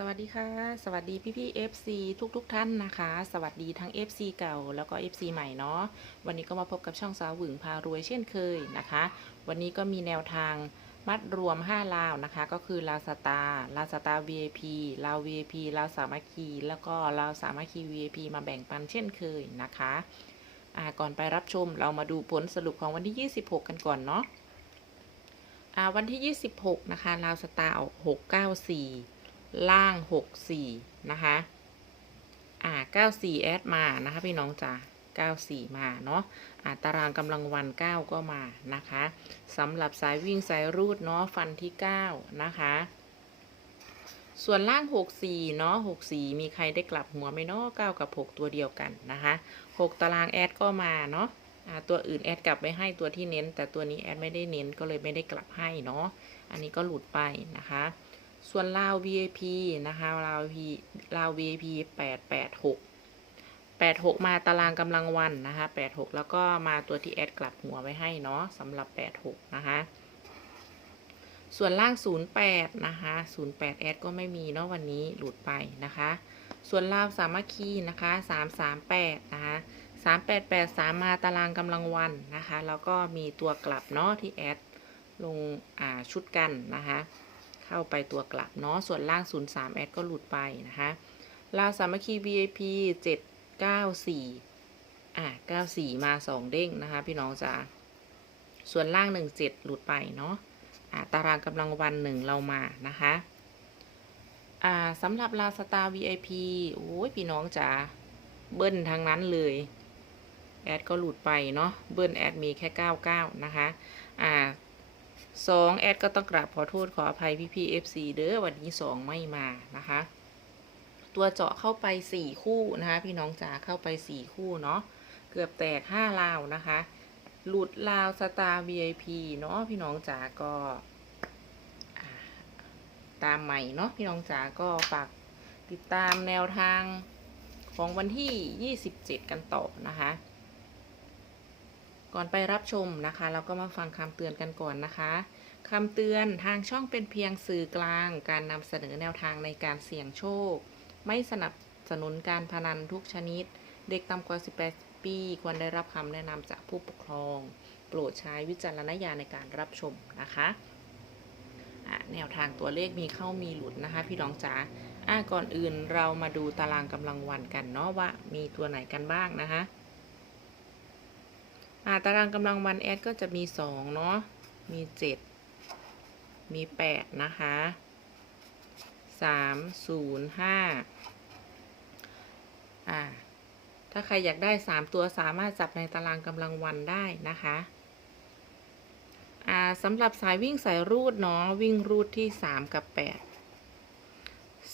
สวัสดีค่ะ สวัสดีพี่พี่ FC ทุกทุกท่านนะคะ สวัสดีทั้ง FC เก่าแล้วก็ FC ใหม่เนาะวันนี้ก็มาพบกับช่องสาวหวึงพารวยเช่นเคยนะคะ วันนี้ก็มีแนวทางมัดรวม 5 ลาวนะคะ ก็คือลาวสตาร์ลาวสตาร์ VIP ลาว VIP ลาวสามัคคี แล้วก็ลาวสามัคคี VIP มาแบ่งปันเช่นเคยนะคะอ่าก่อนไปรับชมเรามาดูผลสรุปของวันที่ 26 กันก่อนเนาะอ่าวันที่ 26 นะคะลาวสตาร์ออก694 ล่าง64นะคะอ่า94แอดมานะคะพี่น้องจ๋า94มาเนาะอ่าตารางกำลังวัน9ก็มานะคะสำหรับสายวิ่งสายรูดเนาะฟันที่9นะคะส่วนล่าง 64 เนาะ64 มีใครได้กลับหัวไหมเนาะ9กับ 6 ตัวเดียวกันนะคะ 6 ตารางแอดก็มาเนาะอ่าตัวอื่นแอดกลับไปให้ตัวที่เน้น แต่ตัวนี้แอดไม่ได้เน้นก็เลยไม่ได้กลับให้เนาะ อันนี้ก็หลุดไปนะคะ ส่วนลาว VIP นะคะลาว V ลาว VIP 886 86มาตารางกำลังวันนะคะ86แล้วก็มาตัวที่แอดกลับหัวไว้ให้เนาะสำหรับ86นะคะส่วนล่าง 08 นะคะ 08 แอดก็ไม่มีเนาะวันนี้หลุดไปนะคะ ส่วนลาวสามัคคีนะคะ 338 นะคะ 3883 มาตารางกำลังวันนะคะ แล้วก็มีตัวกลับเนาะที่แอดลงชุดกันนะคะ เข้าไปตัวกลับเนาะ ส่วนล่าง 03แอดก็หลุดไปนะคะลาวสามัคคี VIP 794 อะ 94 มา 2 เด้งนะคะ พี่น้องจ๋า ส่วนล่าง 17 หลุดไปเนาะ อะ ตารางกำลังวัน1เรามานะคะ อ่าสำหรับลาสตาร์ VIP โอ้ยพี่น้องจ๋า เบิ้ลทางนั้นเลยแอดก็หลุดไปเนาะ เบิ้ลแอดมีแค่ 99 นะคะ อ่า สองแอดก็ต้องกราบขอโทษขออภัยพี่พี่ FC เด้อวันนี้สองไม่มานะคะ ตัวเจาะเข้าไปสี่คู่นะคะ พี่น้องจ๋าเข้าไปสี่คู่เนาะเกือบแตกห้าลาวนะคะ หลุดลาวสตาร์ VIP เนาะพี่น้องจ๋าก็ตามใหม่เนาะพี่น้องจ๋าก็ฝากติดตามแนวทางของวันที่ 27 กันต่อนะคะ ก่อนไปรับชมนะคะ เราก็มาฟังคำเตือนกันก่อนนะคะคำเตือนทางช่องเป็นเพียงสื่อกลาง การนำเสนอแนวทางในการเสี่ยงโชค ไม่สนับสนุนการพนันทุกชนิด เด็กต่ำกว่า 18 ปี ควรได้รับคำแนะนำจากผู้ปกครอง โปรดใช้วิจารณญาณในการรับชมนะคะแนวทางตัวเลขมีเข้ามีหลุดนะคะ พี่น้องจ๋าอะก่อนอื่นเรามาดูตารางกำลังวันกันเนาะว่ามีตัวไหนกันบ้างนะคะ ตารางกำลังวันแอดก็จะมีสองเนาะ มีเจ็ด มีแปดนะคะสามศูนย์ห้าอ่า ถ้าใครอยากได้สามตัวสามารถจับในตารางกำลังวันได้นะคะอ่าสำหรับสายวิ่งสายรูดเนาะวิ่งรูดที่สามกับแปด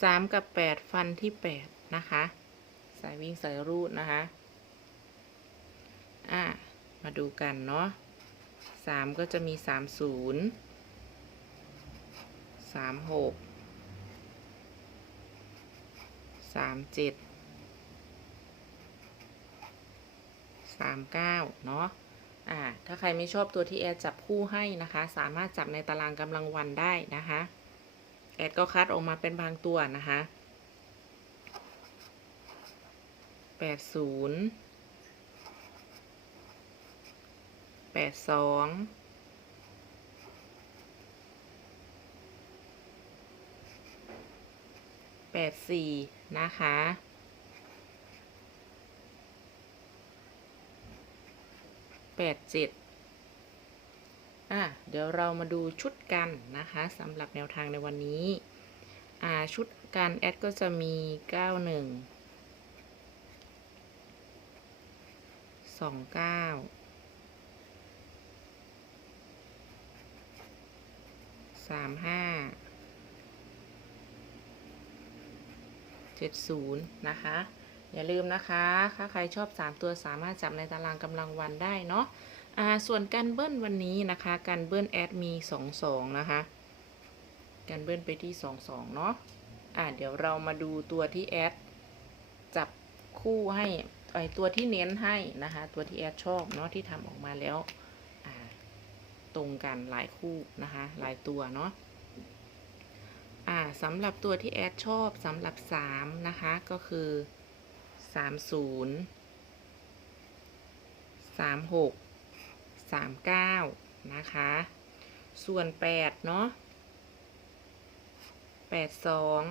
สามกับแปดฟันที่แปดนะคะ สายวิ่งสายรูดนะคะ อ่า มาดูกันเนาะสามก็จะมีสามศูนย์สามหกสามเจ็ดสามเก้าเนาะอ่า ถ้าใครไม่ชอบตัวที่แอดจับคู่ให้นะคะ สามารถจับในตารางกำลังวันได้นะคะ แอดก็คัดออกมาเป็นบางตัวนะคะแปดศูนย์ แปดสองแปดสี่นะคะแปดเจ็ดอะเดี๋ยวเรามาดูชุดกันนะคะสำหรับแนวทางในวันนี้ อ่า ชุดการแอดก็จะมีเก้าหนึ่งสองเก้า สามห้าเจ็ดศูนย์นะคะ อย่าลืมนะคะ ถ้าใครชอบ 3 ตัวสามารถจับในตารางกำลังวันได้เนาะอ่าส่วนการเบิ้ลวันนี้นะคะการเบิ้ลแอดมี2 2นะคะการเบิ้ลไปที่2 2เนาะอ่าเดี๋ยวเรามาดูตัวที่แอดจับคู่ให้ไอตัวที่เน้นให้นะคะ ตัวที่แอดชอบเนาะที่ทำออกมาแล้ว ตรงกันหลายคู่นะคะ หลายตัวเนาะอ่าสำหรับตัวที่แอดชอบสำหรับสามนะคะ ก็คือสามศูนย์สามหกสามเก้านะคะ ส่วนแปดเนาะแปดสอง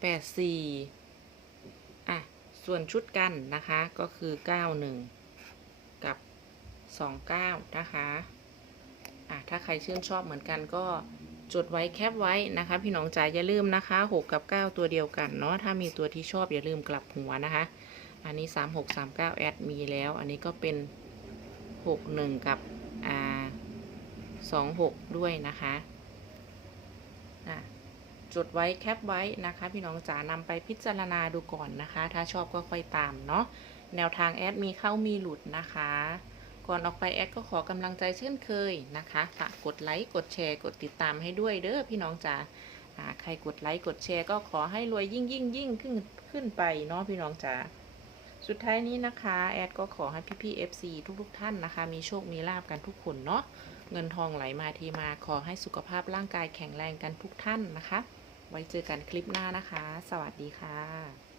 แปดสี่อะ ส่วนชุดกันนะคะก็คือเ29 นะคะอะถ้าใครชื่นชอบเหมือนกันก็จดไว้แคปไว้นะคะ พี่น้องจ๋าอย่าลืมนะคะ 6 กับ 9 ตัวเดียวกันเนาะถ้ามีตัวที่ชอบอย่าลืมกลับหัวนะคะ อันนี้ 3 6 3 9 แอดมีแล้ว อันนี้ก็เป็น 6 1 กับอ่า2 6 ด้วยนะคะอะจดไว้แคปไว้นะคะ พี่น้องจ๋านำไปพิจารณาดูก่อนนะคะ ถ้าชอบก็ค่อยตามเนาะแนวทางแอดมีเข้ามีหลุดนะคะ ก่อนออกไปแอดก็ขอกำลังใจเช่นเคยนะคะฝากกดไลค์กดแชร์กดติดตามให้ด้วยเด้อพี่น้องจ๋าใครกดไลค์กดแชร์ก็ขอให้รวยยิ่งยิ่งยิ่งขึ้นขึ้นไปเนาะพี่น้องจ๋าสุดท้ายนี้นะคะ แอดก็ขอให้พี่พี่ๆ FC ทุกๆ ท่านนะคะ มีโชคมีลาบกันทุกคนเนาะเงินทองไหลมาเทมาขอให้สุขภาพร่างกายแข็งแรงกันทุกท่านนะคะ ไว้เจอกันคลิปหน้านะคะ สวัสดีค่ะ